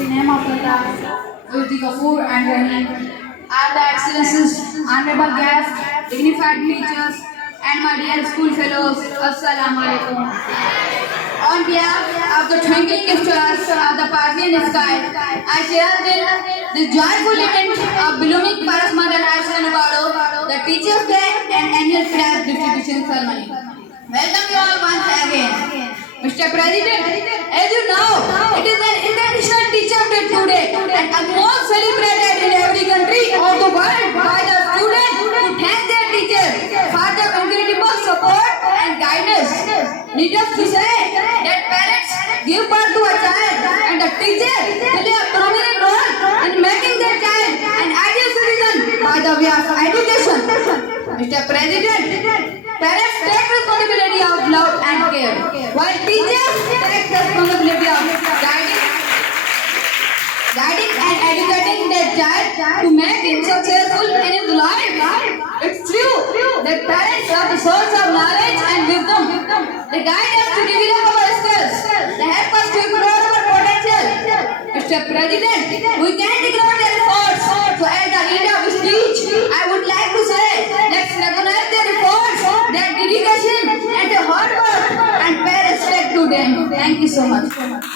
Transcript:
the name of Allah, with the Ghafoor and Rahim. All the excellences, honorable guests, dignified teachers, and my dear school fellows, Assalamu alaikum. On behalf of the twinkling stars of the Parthian sky, I share this joyful event of blooming Paras Mother National Award, the Teachers' Day and Annual Prize Distribution Ceremony. Welcome you all once again. Mr. President, as you know, it is an International Teacher Day today and a most celebrated in every country of the world by the students who thank their teachers for their incredible support and guidance. Needless to say that parents give birth to a child and the teacher play a prominent role in making their child an ideal citizen by the way of education. Mr. President, parents take responsibility of love and care, while teachers take responsibility of guiding and educating their child to make him successful in his life. It's true that parents are the source of knowledge and wisdom. They guide us to develop our skills. They help us to explore our potential. Mr. President, we can't ignore their efforts. So at the end of this speech, I would like to say, let's recognize their efforts, their dedication, and their hard work, and pay respect to them. Thank you so much.